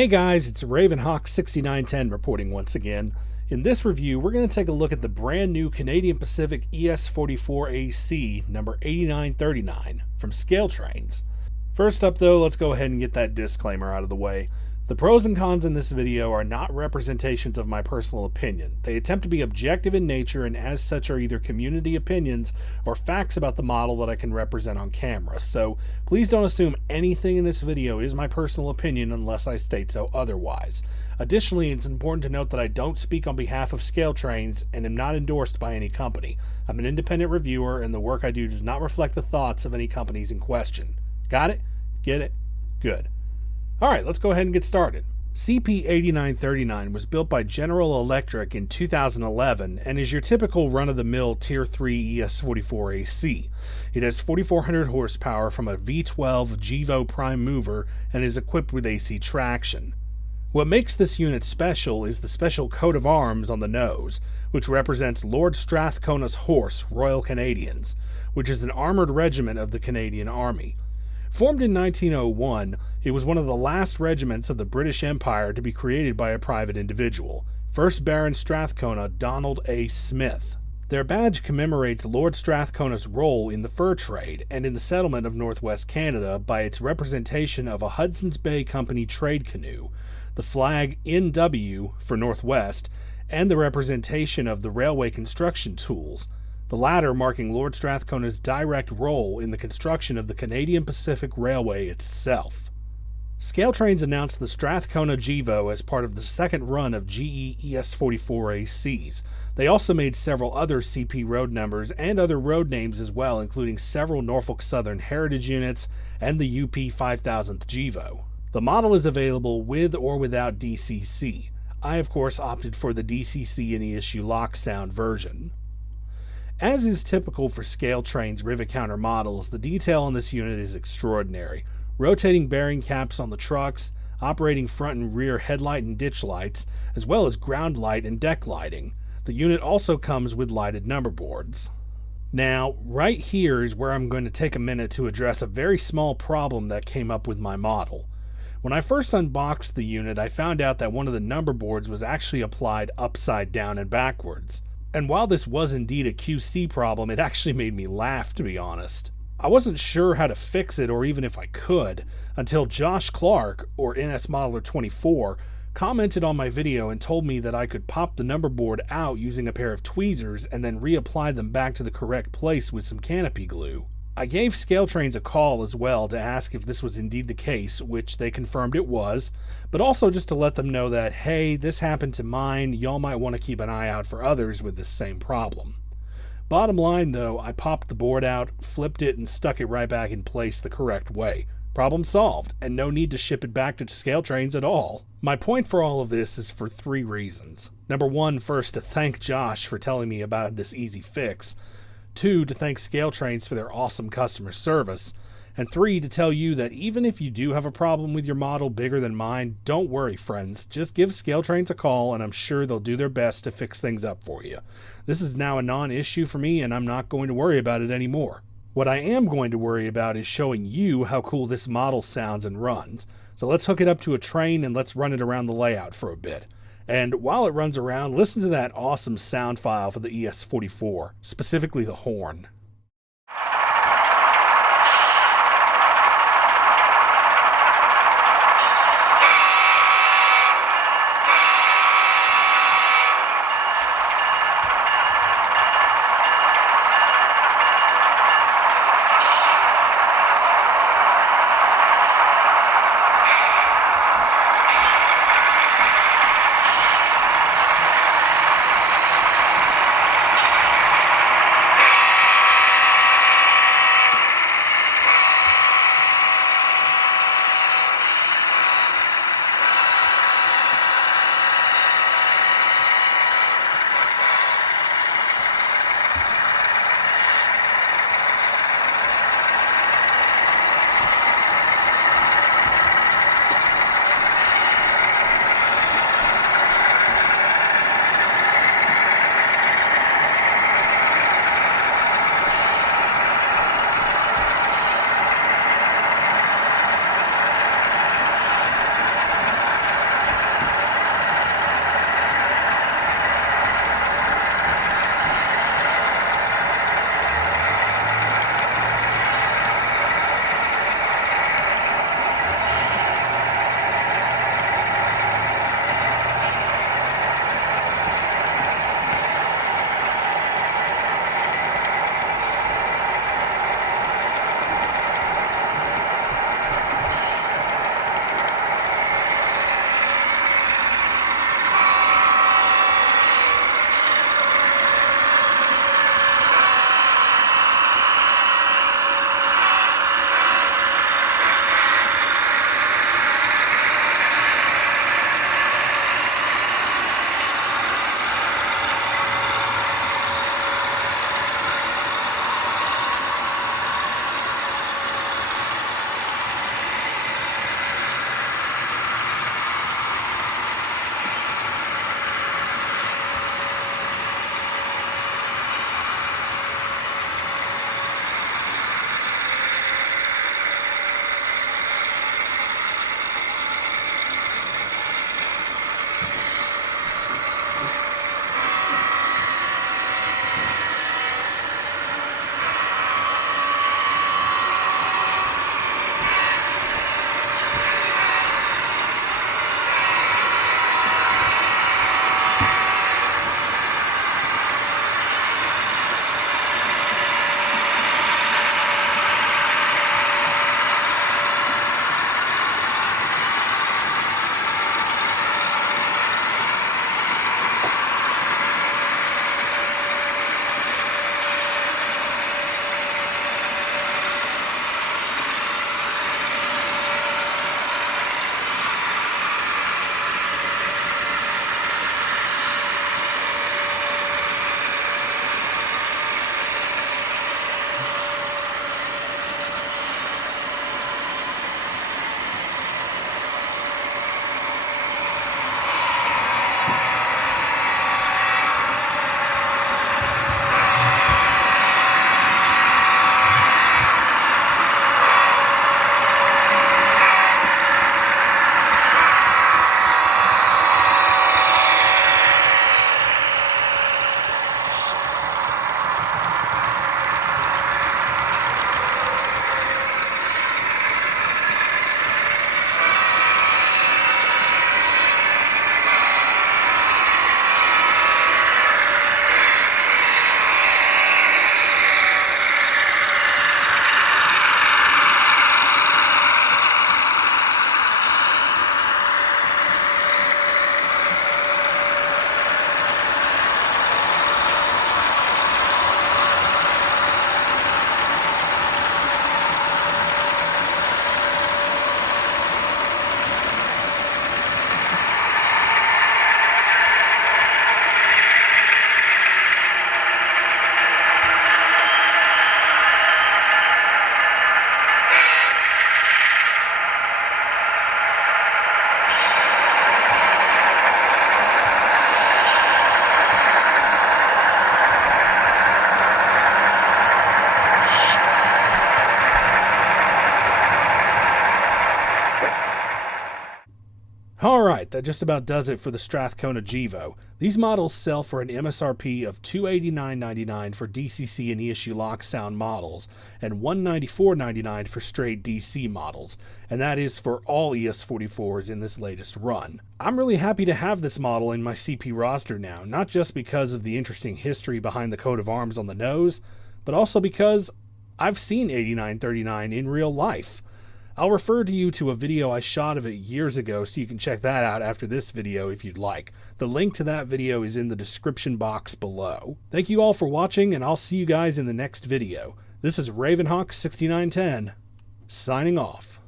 Hey guys, it's Ravenhawk6910 reporting once again. In this review, we're going to take a look at the brand new Canadian Pacific ES44AC number 8939 from Scaletrains. First up though, let's go ahead and get that disclaimer out of the way. The pros and cons in this video are not representations of my personal opinion. They attempt to be objective in nature and as such are either community opinions or facts about the model that I can represent on camera. So please don't assume anything in this video is my personal opinion unless I state so otherwise. Additionally, it's important to note that I don't speak on behalf of Scaletrains and am not endorsed by any company. I'm an independent reviewer and the work I do does not reflect the thoughts of any companies in question. Got it? Get it? Good. Alright, let's go ahead and get started. CP8939 was built by General Electric in 2011 and is your typical run-of-the-mill Tier 3 ES44AC. It has 4,400 horsepower from a V12 GEVO prime mover and is equipped with AC traction. What makes this unit special is the special coat of arms on the nose, which represents Lord Strathcona's Horse, Royal Canadians, which is an armored regiment of the Canadian Army. Formed in 1901, it was one of the last regiments of the British Empire to be created by a private individual, 1st Baron Strathcona Donald A. Smith. Their badge commemorates Lord Strathcona's role in the fur trade and in the settlement of northwest Canada by its representation of a Hudson's Bay Company trade canoe, the flag NW for Northwest, and the representation of the railway construction tools, the latter marking Lord Strathcona's direct role in the construction of the Canadian Pacific Railway itself. Scaletrains announced the Strathcona GEVO as part of the second run of GE ES44ACs. They also made several other CP road numbers and other road names as well, including several Norfolk Southern Heritage units and the UP 5000th GEVO. The model is available with or without DCC. I of course opted for the DCC in the issue lock sound version. As is typical for Scaletrains rivet counter models, the detail on this unit is extraordinary. Rotating bearing caps on the trucks, operating front and rear headlight and ditch lights, as well as ground light and deck lighting. The unit also comes with lighted number boards. Now, right here is where I'm going to take a minute to address a very small problem that came up with my model. When I first unboxed the unit, I found out that one of the number boards was actually applied upside down and backwards. And while this was indeed a QC problem, it actually made me laugh, to be honest. I wasn't sure how to fix it or even if I could, until Josh Clark, or NSModeler24, commented on my video and told me that I could pop the number board out using a pair of tweezers and then reapply them back to the correct place with some canopy glue. I gave Scaletrains a call as well to ask if this was indeed the case, which they confirmed it was, but also just to let them know that, hey, this happened to mine, y'all might want to keep an eye out for others with this same problem. Bottom line though, I popped the board out, flipped it, and stuck it right back in place the correct way. Problem solved, and no need to ship it back to Scaletrains at all. My point for all of this is for three reasons. Number one, first to thank Josh for telling me about this easy fix. 2, to thank Scaletrains for their awesome customer service, and 3, to tell you that even if you do have a problem with your model bigger than mine, don't worry friends, just give Scaletrains a call and I'm sure they'll do their best to fix things up for you. This is now a non-issue for me and I'm not going to worry about it anymore. What I am going to worry about is showing you how cool this model sounds and runs, so let's hook it up to a train and let's run it around the layout for a bit. And while it runs around, listen to that awesome sound file for the ES44, specifically the horn. Alright, that just about does it for the Strathcona GEVO. These models sell for an MSRP of $289.99 for DCC and ESU lock sound models, and $194.99 for straight DC models, and that is for all ES44s in this latest run. I'm really happy to have this model in my CP roster now, not just because of the interesting history behind the coat of arms on the nose, but also because I've seen 8939 in real life. I'll refer you to a video I shot of it years ago, so you can check that out after this video if you'd like. The link to that video is in the description box below. Thank you all for watching, and I'll see you guys in the next video. This is Ravenhawk 6910, signing off.